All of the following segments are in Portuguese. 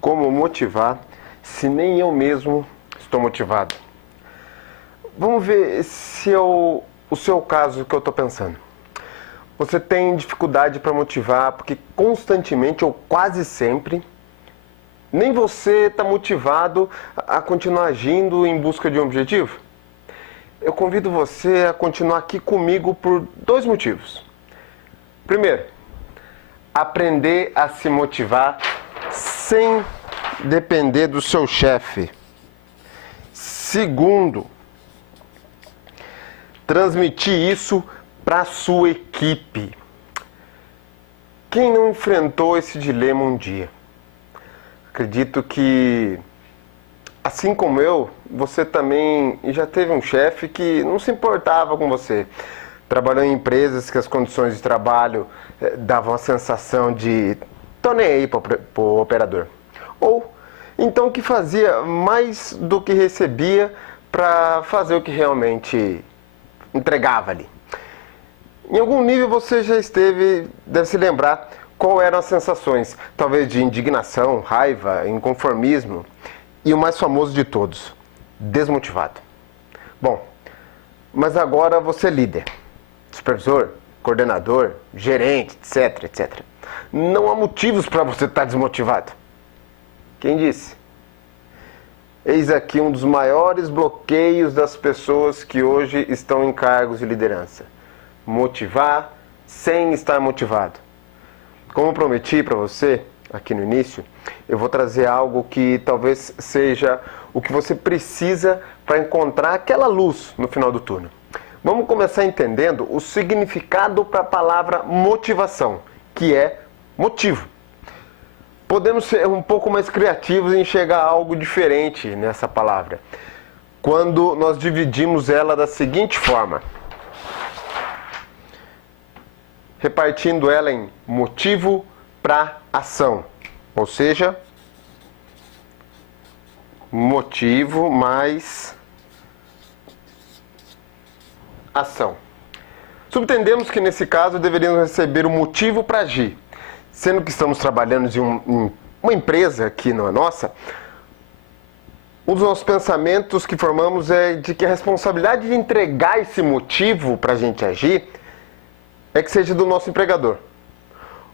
Como motivar se nem eu mesmo estou motivado? Vamos ver se é o seu caso que eu estou pensando. Você tem dificuldade para motivar porque constantemente ou quase sempre nem você está motivado a continuar agindo em busca de um objetivo? Eu convido você a continuar aqui comigo por dois motivos. Primeiro, aprender a se motivar sem depender do seu chefe. Segundo, transmitir isso para a sua equipe. Quem não enfrentou esse dilema um dia? Acredito que, assim como eu, você também já teve um chefe que não se importava com você. Trabalhou em empresas que as condições de trabalho davam a sensação de "tô nem aí pro operador". Ou então que fazia mais do que recebia para fazer o que realmente entregava ali. Em algum nível você já deve se lembrar qual eram as sensações, talvez de indignação, raiva, inconformismo e o mais famoso de todos, desmotivado. Bom, mas agora você é líder, supervisor, coordenador, gerente, etc. Não há motivos para você estar desmotivado. Quem disse? Eis aqui um dos maiores bloqueios das pessoas que hoje estão em cargos de liderança. Motivar sem estar motivado. Como prometi para você aqui no início, eu vou trazer algo que talvez seja o que você precisa para encontrar aquela luz no final do túnel. Vamos começar entendendo o significado para a palavra motivação, que é motivo. Podemos ser um pouco mais criativos e enxergar algo diferente nessa palavra, quando nós dividimos ela da seguinte forma, repartindo ela em motivo para ação, ou seja, motivo mais ação. Subentendemos que nesse caso deveríamos receber o motivo para agir. Sendo que estamos trabalhando em uma empresa que não é nossa, um dos nossos pensamentos que formamos é de que a responsabilidade de entregar esse motivo para a gente agir é que seja do nosso empregador.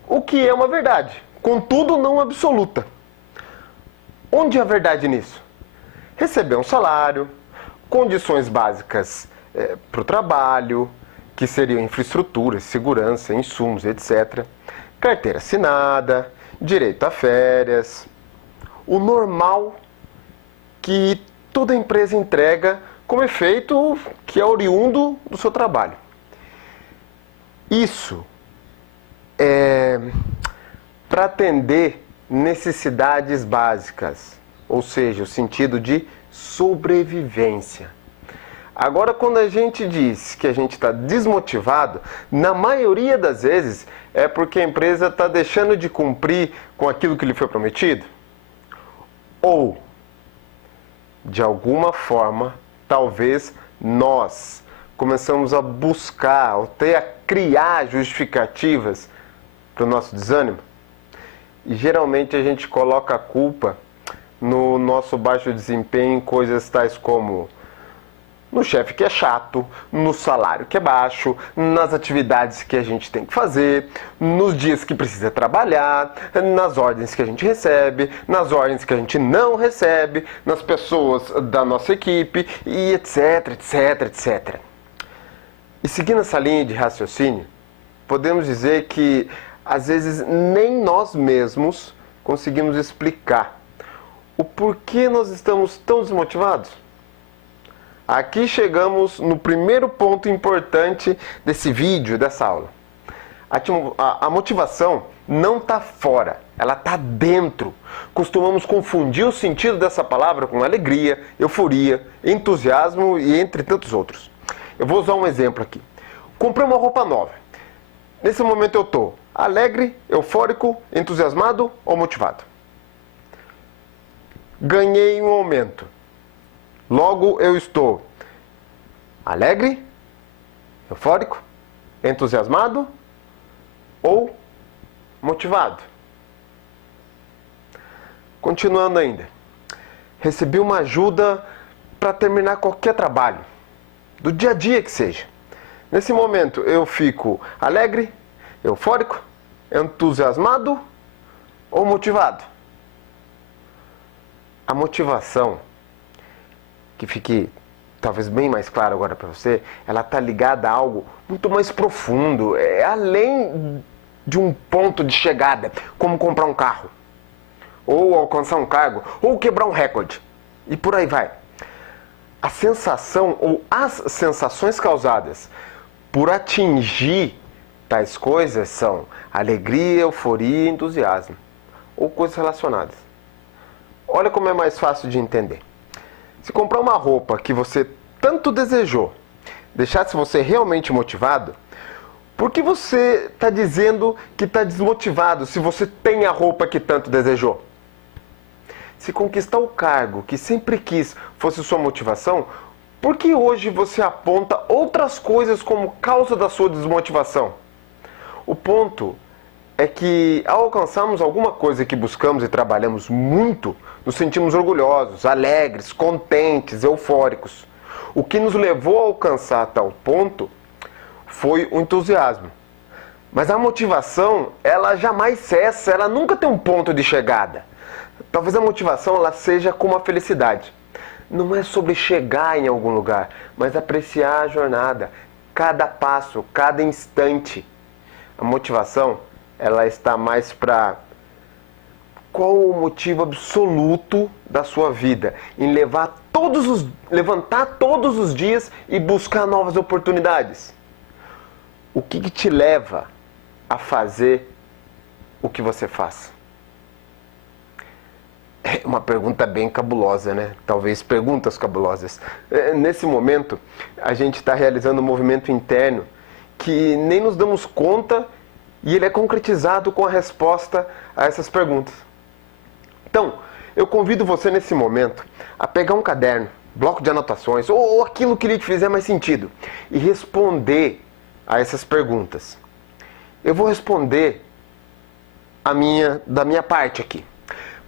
O que é uma verdade, contudo não absoluta. Onde é a verdade nisso? Receber um salário, condições básicas para o trabalho, que seriam infraestrutura, segurança, insumos, etc. Carteira assinada, direito a férias, o normal que toda empresa entrega como efeito que é oriundo do seu trabalho. Isso é para atender necessidades básicas, ou seja, o sentido de sobrevivência. Agora, quando a gente diz que a gente está desmotivado, na maioria das vezes é porque a empresa está deixando de cumprir com aquilo que lhe foi prometido. Ou, de alguma forma, talvez nós começamos a buscar, ou até a criar justificativas para o nosso desânimo. E geralmente a gente coloca a culpa no nosso baixo desempenho em coisas tais como no chefe que é chato, no salário que é baixo, nas atividades que a gente tem que fazer, nos dias que precisa trabalhar, nas ordens que a gente recebe, nas ordens que a gente não recebe, nas pessoas da nossa equipe e etc. E seguindo essa linha de raciocínio, podemos dizer que às vezes nem nós mesmos conseguimos explicar o porquê nós estamos tão desmotivados. Aqui chegamos no primeiro ponto importante desse vídeo, dessa aula. A motivação não está fora, ela está dentro. Costumamos confundir o sentido dessa palavra com alegria, euforia, entusiasmo e entre tantos outros. Eu vou usar um exemplo aqui. Comprei uma roupa nova. Nesse momento eu estou alegre, eufórico, entusiasmado ou motivado? Ganhei um aumento. Logo eu estou alegre, eufórico, entusiasmado ou motivado? Continuando ainda. Recebi uma ajuda para terminar qualquer trabalho, do dia a dia que seja. Nesse momento eu fico alegre, eufórico, entusiasmado ou motivado? A motivação, que fique talvez bem mais claro agora para você, ela está ligada a algo muito mais profundo, é além de um ponto de chegada, como comprar um carro, ou alcançar um cargo, ou quebrar um recorde, e por aí vai. A sensação ou as sensações causadas por atingir tais coisas são alegria, euforia e entusiasmo, ou coisas relacionadas. Olha como é mais fácil de entender. Se comprar uma roupa que você tanto desejou deixasse você realmente motivado, por que você está dizendo que está desmotivado se você tem a roupa que tanto desejou? Se conquistar o cargo que sempre quis fosse sua motivação, por que hoje você aponta outras coisas como causa da sua desmotivação? O ponto é que ao alcançarmos alguma coisa que buscamos e trabalhamos muito, nos sentimos orgulhosos, alegres, contentes, eufóricos. O que nos levou a alcançar tal ponto foi o entusiasmo. Mas a motivação, ela jamais cessa, ela nunca tem um ponto de chegada. Talvez a motivação ela seja como a felicidade. Não é sobre chegar em algum lugar, mas apreciar a jornada, cada passo, cada instante. A motivação, ela está mais para qual o motivo absoluto da sua vida, em levantar todos os dias e buscar novas oportunidades. O que te leva a fazer o que você faz? É uma pergunta bem cabulosa, né? Talvez perguntas cabulosas. Nesse momento, a gente está realizando um movimento interno que nem nos damos conta e ele é concretizado com a resposta a essas perguntas. Então, eu convido você nesse momento a pegar um caderno, bloco de anotações ou aquilo que lhe fizer mais sentido e responder a essas perguntas. Eu vou responder da minha parte aqui.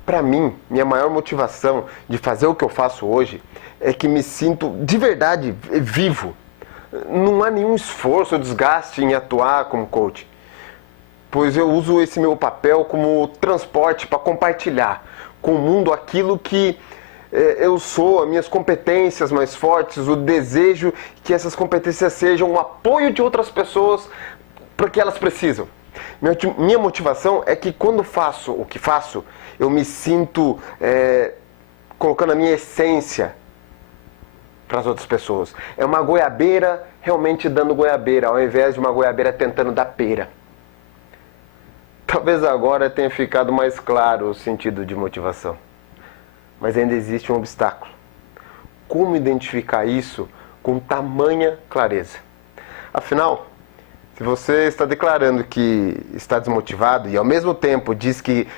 Para mim, minha maior motivação de fazer o que eu faço hoje é que me sinto de verdade vivo. Não há nenhum esforço ou desgaste em atuar como coach, pois eu uso esse meu papel como transporte para compartilhar com o mundo aquilo que eu sou, as minhas competências mais fortes, o desejo que essas competências sejam um apoio de outras pessoas para que elas precisam. Minha motivação é que quando faço o que faço, eu me sinto colocando a minha essência para as outras pessoas. É uma goiabeira realmente dando goiabeira, ao invés de uma goiabeira tentando dar pera. Talvez agora tenha ficado mais claro o sentido de motivação. Mas ainda existe um obstáculo. Como identificar isso com tamanha clareza? Afinal, se você está declarando que está desmotivado e ao mesmo tempo diz que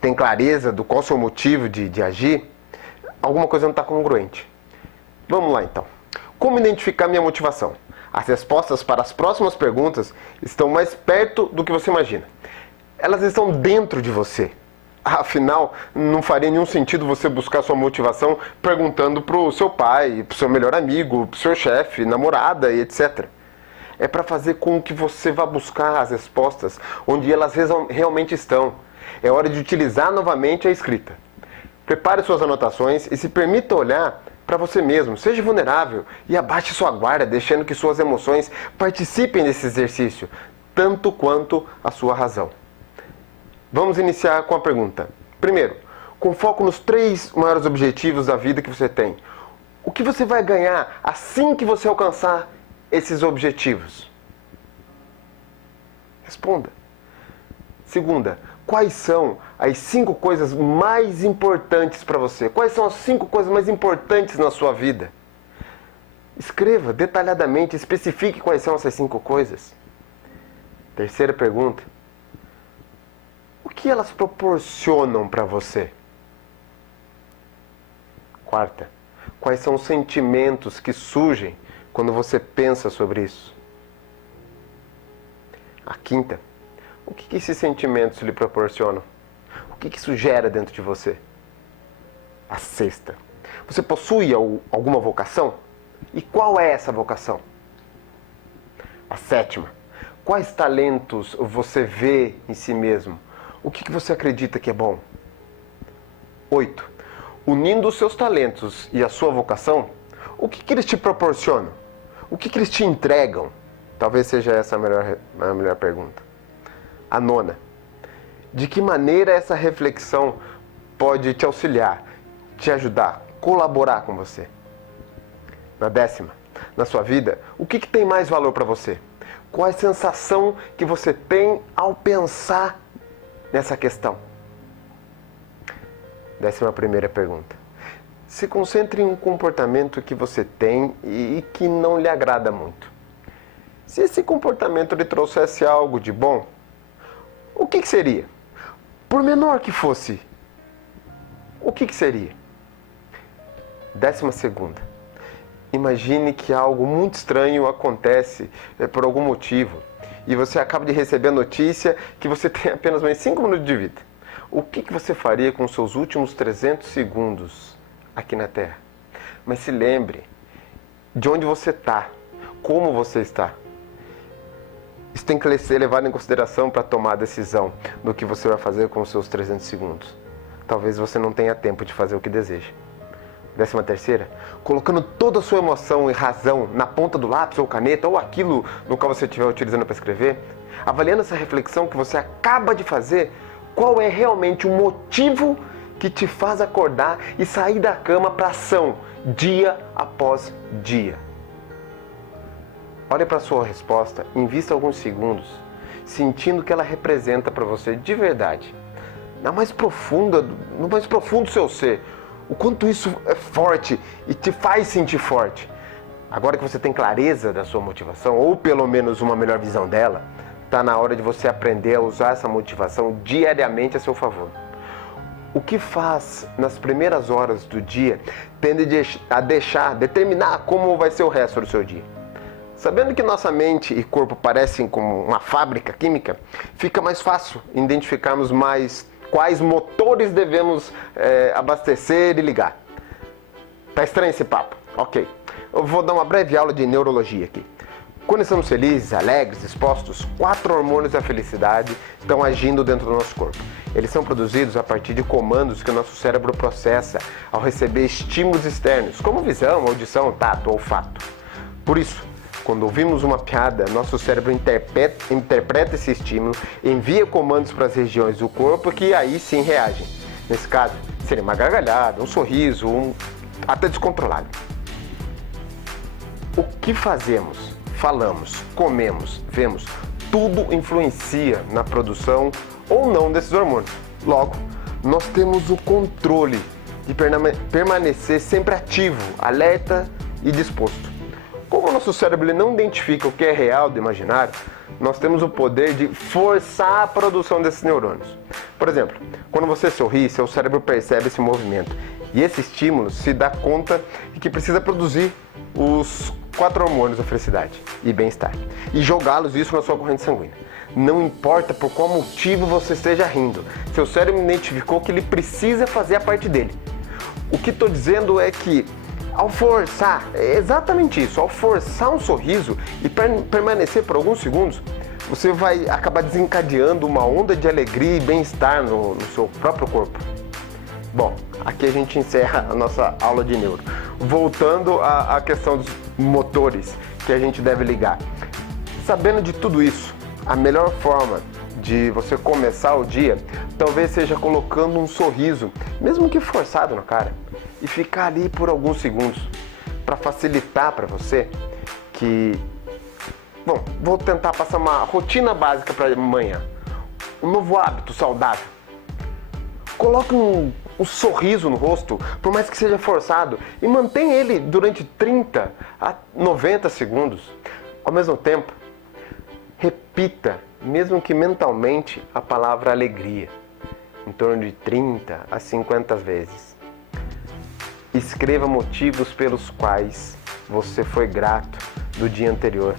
tem clareza do qual é o seu motivo de agir, alguma coisa não está congruente. Vamos lá então. Como identificar minha motivação? As respostas para as próximas perguntas estão mais perto do que você imagina. Elas estão dentro de você. Afinal, não faria nenhum sentido você buscar sua motivação perguntando para o seu pai, para o seu melhor amigo, para o seu chefe, namorada e etc. É para fazer com que você vá buscar as respostas onde elas realmente estão. É hora de utilizar novamente a escrita. Prepare suas anotações e se permita olhar para você mesmo. Seja vulnerável e abaixe sua guarda, deixando que suas emoções participem desse exercício, tanto quanto a sua razão. Vamos iniciar com a pergunta. Primeiro, com foco nos 3 maiores objetivos da vida que você tem. O que você vai ganhar assim que você alcançar esses objetivos? Responda. Segunda, quais são as 5 coisas mais importantes para você? Quais são as 5 coisas mais importantes na sua vida? Escreva detalhadamente, especifique quais são essas 5 coisas. Terceira pergunta, o que elas proporcionam para você? Quarta, quais são os sentimentos que surgem quando você pensa sobre isso? A quinta, o que esses sentimentos lhe proporcionam? O que isso gera dentro de você? A sexta: você possui alguma vocação? E qual é essa vocação? A sétima: quais talentos você vê em si mesmo? O que você acredita que é bom? 8. Unindo os seus talentos e a sua vocação, o que eles te proporcionam? O que eles te entregam? Talvez seja essa a melhor pergunta. A nona: de que maneira essa reflexão pode te auxiliar, te ajudar, colaborar com você? Na décima: na sua vida, o que tem mais valor para você? Qual é a sensação que você tem ao pensar nessa questão? 11ª pergunta: se concentre em um comportamento que você tem e que não lhe agrada muito. Se esse comportamento lhe trouxesse algo de bom, o que seria? Por menor que fosse, o que seria? 12ª: imagine que algo muito estranho acontece por algum motivo e você acaba de receber a notícia que você tem apenas mais 5 minutos de vida. O que você faria com os seus últimos 300 segundos aqui na Terra? Mas se lembre de onde você está, como você está. Isso tem que ser levado em consideração para tomar a decisão do que você vai fazer com os seus 300 segundos. Talvez você não tenha tempo de fazer o que deseja. 13ª: colocando toda a sua emoção e razão na ponta do lápis ou caneta ou aquilo no qual você estiver utilizando para escrever, avaliando essa reflexão que você acaba de fazer, qual é realmente o motivo que te faz acordar e sair da cama para ação, dia após dia. Olhe para a sua resposta, invista alguns segundos, sentindo o que ela representa para você de verdade. No mais profundo do seu ser, o quanto isso é forte e te faz sentir forte. Agora que você tem clareza da sua motivação, ou pelo menos uma melhor visão dela, está na hora de você aprender a usar essa motivação diariamente a seu favor. O que faz nas primeiras horas do dia tende a determinar como vai ser o resto do seu dia. Sabendo que nossa mente e corpo parecem como uma fábrica química, fica mais fácil identificarmos mais quais motores devemos abastecer e ligar. Tá estranho esse papo? Ok. Eu vou dar uma breve aula de neurologia aqui. Quando estamos felizes, alegres, dispostos, 4 hormônios da felicidade estão agindo dentro do nosso corpo. Eles são produzidos a partir de comandos que o nosso cérebro processa ao receber estímulos externos, como visão, audição, tato, olfato. Por isso, quando ouvimos uma piada, nosso cérebro interpreta esse estímulo, envia comandos para as regiões do corpo que aí sim reagem. Nesse caso, seria uma gargalhada, um sorriso, até descontrolado. O que fazemos, falamos, comemos, vemos, tudo influencia na produção ou não desses hormônios. Logo, nós temos o controle de permanecer sempre ativo, alerta e disposto. Como o nosso cérebro não identifica o que é real do imaginário, nós temos o poder de forçar a produção desses neurônios. Por exemplo, quando você sorri, seu cérebro percebe esse movimento e esse estímulo se dá conta de que precisa produzir os 4 hormônios da felicidade e bem-estar e jogá-los isso na sua corrente sanguínea. Não importa por qual motivo você esteja rindo, seu cérebro identificou que ele precisa fazer a parte dele. O que estou dizendo é que ao forçar, é exatamente isso, ao forçar um sorriso e permanecer por alguns segundos, você vai acabar desencadeando uma onda de alegria e bem-estar no seu próprio corpo. Bom, aqui a gente encerra a nossa aula de neuro. Voltando à questão dos motores que a gente deve ligar. Sabendo de tudo isso, a melhor forma de você começar o dia talvez seja colocando um sorriso, mesmo que forçado na cara, e ficar ali por alguns segundos para facilitar para você que... Bom, vou tentar passar uma rotina básica para amanhã. Um novo hábito saudável. Coloque um sorriso no rosto, por mais que seja forçado, e mantenha ele durante 30 a 90 segundos. Ao mesmo tempo, repita, mesmo que mentalmente, a palavra alegria, em torno de 30 a 50 vezes. Escreva motivos pelos quais você foi grato do dia anterior.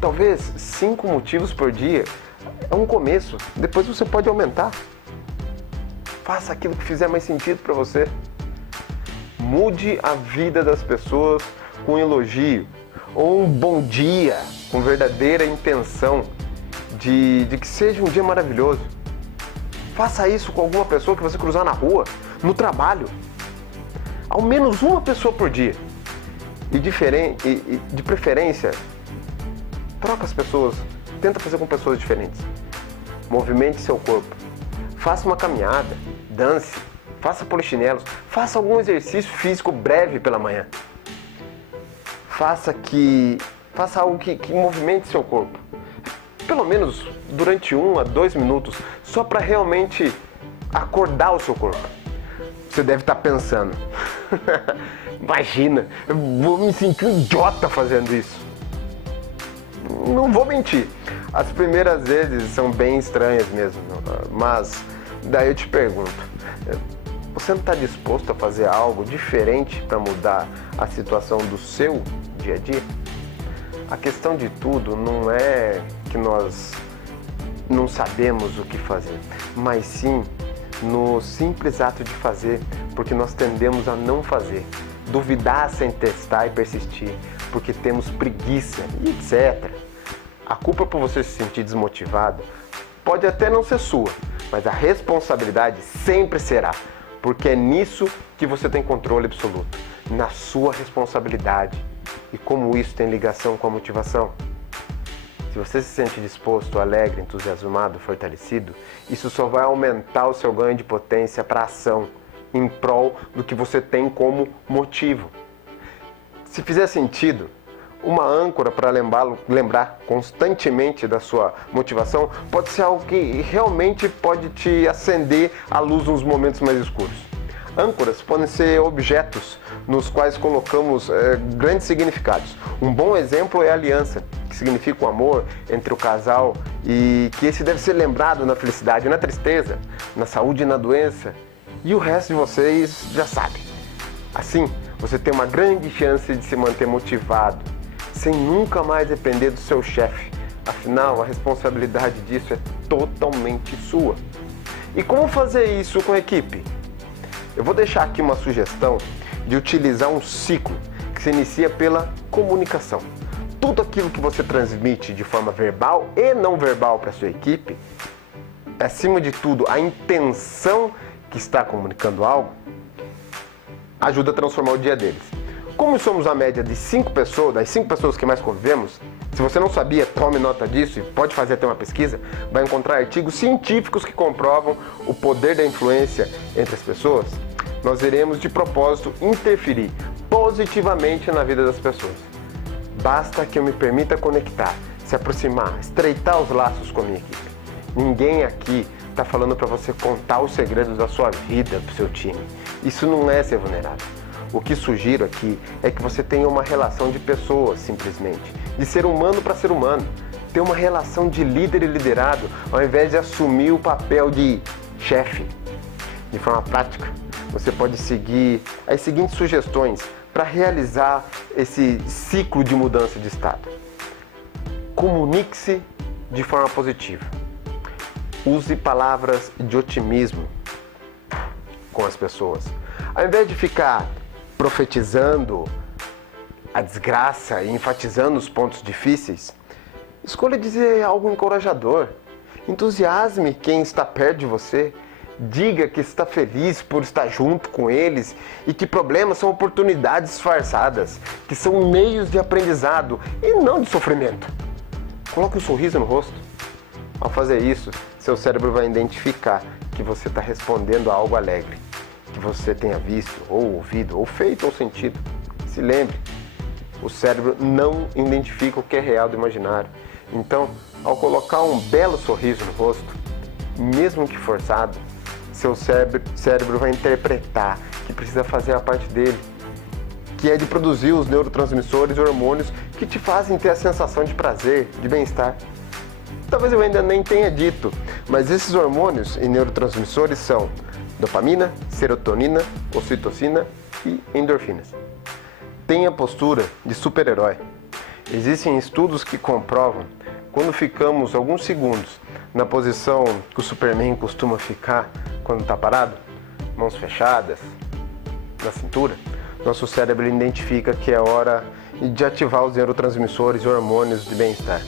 Talvez 5 motivos por dia é um começo, depois você pode aumentar. Faça aquilo que fizer mais sentido para você. Mude a vida das pessoas com um elogio ou um bom dia, com verdadeira intenção de que seja um dia maravilhoso. Faça isso com alguma pessoa que você cruzar na rua, no trabalho. Ao menos uma pessoa por dia. E de preferência, troca as pessoas. Tenta fazer com pessoas diferentes. Movimente seu corpo. Faça uma caminhada, dance, faça polichinelos, faça algum exercício físico breve pela manhã. Faça algo que movimente seu corpo. Pelo menos durante 1 a 2 minutos, só para realmente acordar o seu corpo. Você deve estar pensando, imagina, eu vou me sentir um idiota fazendo isso. Não vou mentir, as primeiras vezes são bem estranhas mesmo, mas daí eu te pergunto, você não está disposto a fazer algo diferente para mudar a situação do seu dia a dia? A questão de tudo não é que nós não sabemos o que fazer, mas sim no simples ato de fazer, porque nós tendemos a não fazer, duvidar sem testar e persistir, porque temos preguiça, etc. A culpa por você se sentir desmotivado pode até não ser sua, mas a responsabilidade sempre será, porque é nisso que você tem controle absoluto, na sua responsabilidade. E como isso tem ligação com a motivação? Se você se sente disposto, alegre, entusiasmado, fortalecido, isso só vai aumentar o seu ganho de potência para ação, em prol do que você tem como motivo. Se fizer sentido, uma âncora para lembrar constantemente da sua motivação pode ser algo que realmente pode te acender a luz nos momentos mais escuros. Âncoras podem ser objetos nos quais colocamos grandes significados. Um bom exemplo é a aliança, que significa o amor entre o casal e que esse deve ser lembrado na felicidade e na tristeza, na saúde e na doença. E o resto de vocês já sabem. Assim, você tem uma grande chance de se manter motivado, sem nunca mais depender do seu chefe. Afinal, a responsabilidade disso é totalmente sua. E como fazer isso com a equipe? Eu vou deixar aqui uma sugestão de utilizar um ciclo que se inicia pela comunicação. Tudo aquilo que você transmite de forma verbal e não verbal para a sua equipe, acima de tudo, a intenção que está comunicando algo, ajuda a transformar o dia deles. Como somos a média de 5 pessoas, das 5 pessoas que mais convivemos, se você não sabia, tome nota disso e pode fazer até uma pesquisa, vai encontrar artigos científicos que comprovam o poder da influência entre as pessoas. Nós iremos de propósito interferir positivamente na vida das pessoas. Basta que eu me permita conectar, se aproximar, estreitar os laços com a minha equipe. Ninguém aqui está falando para você contar os segredos da sua vida para o seu time. Isso não é ser vulnerável. O que sugiro aqui é que você tenha uma relação de pessoas, simplesmente. De ser humano para ser humano. Ter uma relação de líder e liderado, ao invés de assumir o papel de chefe. De forma prática, você pode seguir as seguintes sugestões para realizar esse ciclo de mudança de estado. Comunique-se de forma positiva. Use palavras de otimismo com as pessoas. Ao invés de ficar profetizando a desgraça e enfatizando os pontos difíceis, escolha dizer algo encorajador. Entusiasme quem está perto de você. Diga que está feliz por estar junto com eles e que problemas são oportunidades disfarçadas, que são meios de aprendizado e não de sofrimento. Coloque um sorriso no rosto. Ao fazer isso, seu cérebro vai identificar que você está respondendo a algo alegre, que você tenha visto, ou ouvido, ou feito, ou sentido. Se lembre, o cérebro não identifica o que é real do imaginário. Então, ao colocar um belo sorriso no rosto, mesmo que forçado, seu cérebro vai interpretar que precisa fazer a parte dele, que é de produzir os neurotransmissores e hormônios que te fazem ter a sensação de prazer, de bem-estar. Talvez eu ainda nem tenha dito, mas esses hormônios e neurotransmissores são dopamina, serotonina, ocitocina e endorfinas. Tenha postura de super-herói. Existem estudos que comprovam quando ficamos alguns segundos na posição que o Superman costuma ficar quando está parado, mãos fechadas, na cintura, nosso cérebro identifica que é hora de ativar os neurotransmissores e hormônios de bem-estar.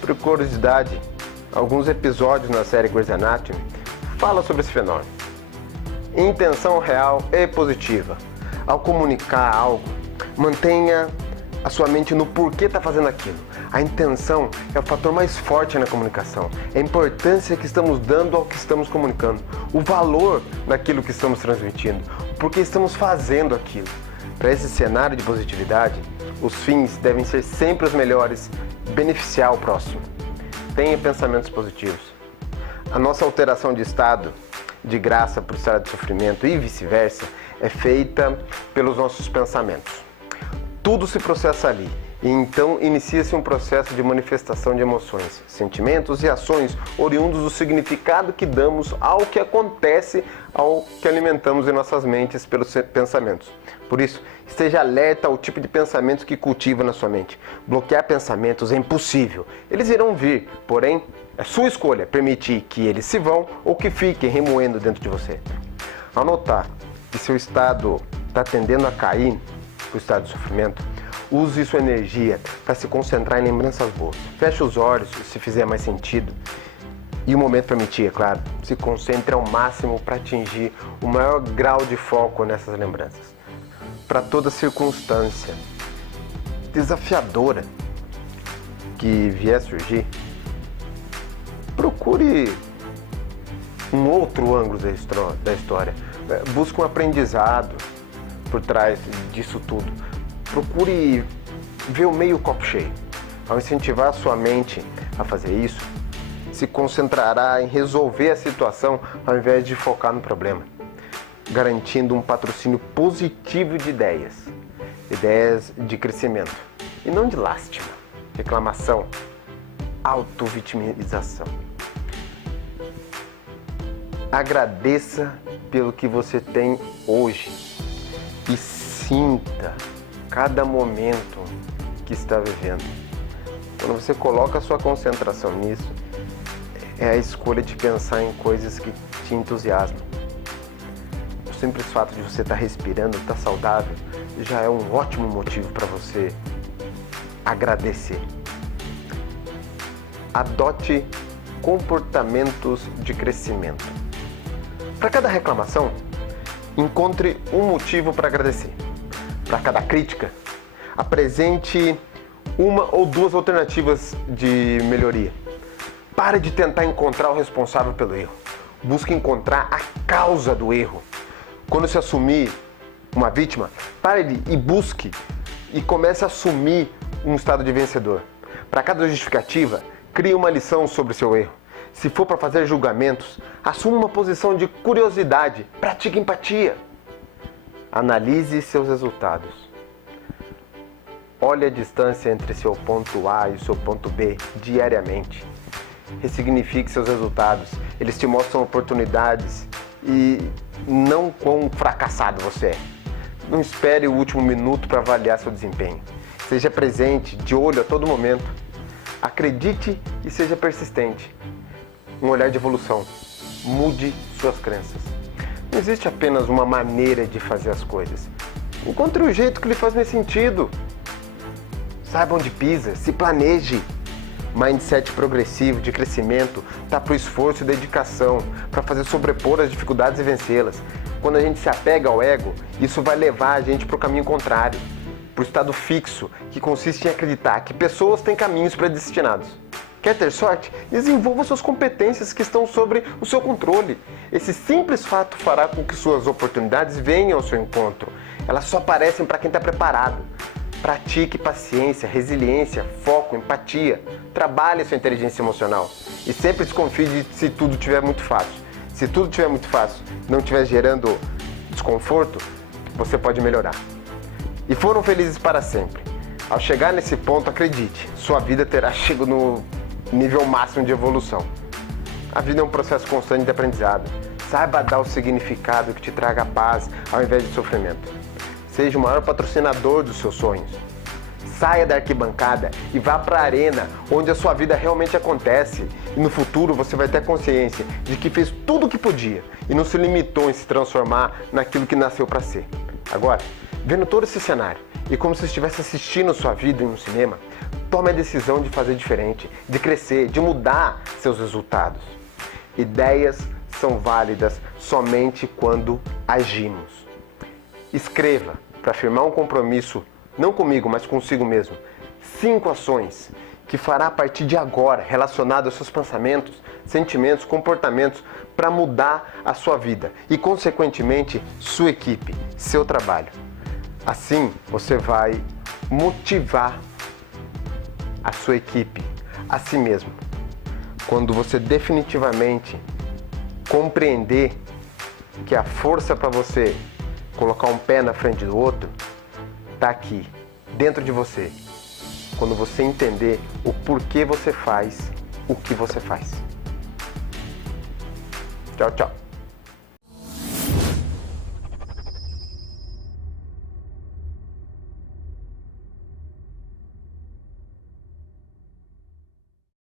Por curiosidade, alguns episódios na série Grey's Anatomy falam sobre esse fenômeno. Intenção real e positiva. Ao comunicar algo, mantenha a sua mente no porquê está fazendo aquilo. A intenção é o fator mais forte na comunicação. É a importância que estamos dando ao que estamos comunicando. O valor naquilo que estamos transmitindo. Por que estamos fazendo aquilo. Para esse cenário de positividade, os fins devem ser sempre os melhores, beneficiar o próximo. Tenha pensamentos positivos. A nossa alteração de estado de graça para o estado de sofrimento e vice-versa é feita pelos nossos pensamentos. Tudo se processa ali e então inicia-se um processo de manifestação de emoções, sentimentos e ações oriundos do significado que damos ao que acontece, ao que alimentamos em nossas mentes pelos pensamentos. Por isso, esteja alerta ao tipo de pensamentos que cultiva na sua mente. Bloquear pensamentos é impossível. Eles irão vir, porém, é sua escolha permitir que eles se vão ou que fiquem remoendo dentro de você. Ao notar que seu estado está tendendo a cair, o estado de sofrimento, use sua energia para se concentrar em lembranças boas. Feche os olhos se fizer mais sentido. E o momento permitir, é claro, se concentre ao máximo para atingir o maior grau de foco nessas lembranças. Para toda circunstância desafiadora que vier surgir, procure um outro ângulo da história. Busque um aprendizado por trás disso tudo. Procure ver o meio copo cheio. Ao incentivar a sua mente a fazer isso, se concentrará em resolver a situação ao invés de focar no problema, garantindo um patrocínio positivo de ideias de crescimento, e não de lástima, reclamação, auto-vitimização. Agradeça pelo que você tem hoje e sinta cada momento que está vivendo. Quando você coloca a sua concentração nisso, é a escolha de pensar em coisas que te entusiasmam. O simples fato de você estar respirando, estar saudável, já é um ótimo motivo para você agradecer. Adote comportamentos de crescimento. Para cada reclamação, encontre um motivo para agradecer. Para cada crítica, apresente uma ou duas alternativas de melhoria. Pare de tentar encontrar o responsável pelo erro. Busque encontrar a causa do erro. Quando se assumir uma vítima, pare e busque e comece a assumir um estado de vencedor. Para cada justificativa, crie uma lição sobre o seu erro. Se for para fazer julgamentos, assuma uma posição de curiosidade. Pratique empatia. Analise seus resultados. Olhe a distância entre seu ponto A e o seu ponto B diariamente. Ressignifique seus resultados. Eles te mostram oportunidades e não quão fracassado você é. Não espere o último minuto para avaliar seu desempenho. Seja presente, de olho a todo momento. Acredite e seja persistente. Um olhar de evolução. Mude suas crenças. Não existe apenas uma maneira de fazer as coisas. Encontre o jeito que lhe faz mais sentido. Saiba onde pisa, se planeje. Mindset progressivo de crescimento está para o esforço e dedicação, para fazer sobrepor as dificuldades e vencê-las. Quando a gente se apega ao ego, isso vai levar a gente para o caminho contrário, para o estado fixo, que consiste em acreditar que pessoas têm caminhos predestinados. Quer ter sorte? Desenvolva suas competências que estão sobre o seu controle. Esse simples fato fará com que suas oportunidades venham ao seu encontro. Elas só aparecem para quem está preparado. Pratique paciência, resiliência, foco, empatia. Trabalhe sua inteligência emocional. E sempre desconfie se tudo estiver muito fácil. Se tudo estiver muito fácil e não estiver gerando desconforto, você pode melhorar. E foram felizes para sempre. Ao chegar nesse ponto, acredite, sua vida terá chegado no nível máximo de evolução. A vida é um processo constante de aprendizado. Saiba dar o significado que te traga paz ao invés de sofrimento. Seja o maior patrocinador dos seus sonhos. Saia da arquibancada e vá para a arena, onde a sua vida realmente acontece. E no futuro você vai ter consciência de que fez tudo o que podia e não se limitou em se transformar naquilo que nasceu para ser. Agora, Vendo todo esse cenário e como se estivesse assistindo sua vida em um cinema, tome a decisão de fazer diferente, de crescer, de mudar seus resultados. Ideias são válidas somente quando agimos. Escreva para firmar um compromisso, não comigo, mas consigo mesmo. 5 ações que fará a partir de agora, relacionado aos seus pensamentos, sentimentos, comportamentos, para mudar a sua vida e, consequentemente, sua equipe, seu trabalho. Assim, você vai motivar a sua equipe, a si mesmo. Quando você definitivamente compreender que a força para você colocar um pé na frente do outro está aqui, dentro de você. Quando você entender o porquê você faz o que você faz. Tchau, tchau.